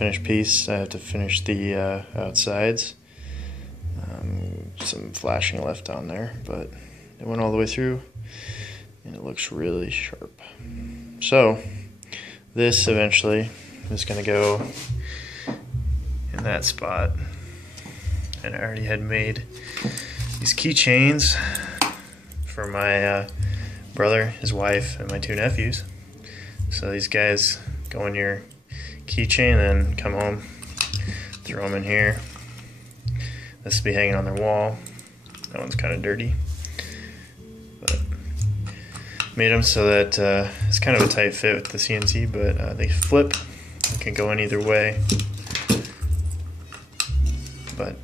finished piece. I have to finish the outsides. Some flashing left on there, but it went all the way through and it looks really sharp. So this eventually is going to go in that spot. And I already had made these keychains for my brother, his wife, and my 2 nephews. So these guys go in your keychain and then come home, throw them in here. This will be hanging on their wall. That one's kind of dirty, but made them so that it's kind of a tight fit with the CNC, but they flip. It can go in either way. But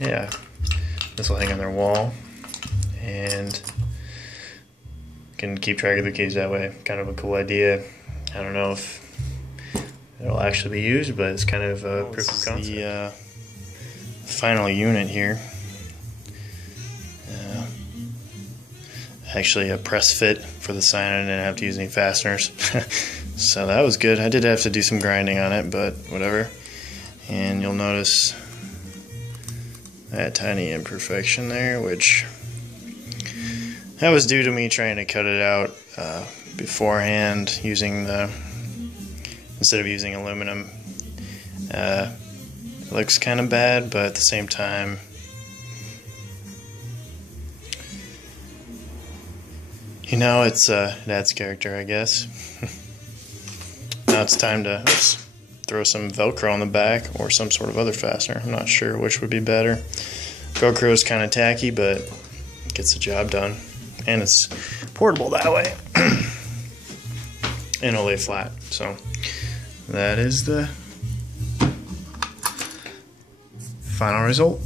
yeah, this will hang on their wall, and can keep track of the keys that way. Kind of a cool idea. I don't know if it'll actually be used, but it's kind of a proof of concept. The final unit here. Actually a press fit for the sign. I didn't have to use any fasteners. So that was good. I did have to do some grinding on it, but whatever. And you'll notice that tiny imperfection there, which that was due to me trying to cut it out beforehand instead of using aluminum. It looks kind of bad, but at the same time, you know, it adds character, I guess. Now it's time to throw some Velcro on the back or some sort of other fastener. I'm not sure which would be better. Velcro is kind of tacky, but it gets the job done. And it's portable that way. And it'll lay flat. So that is the final result.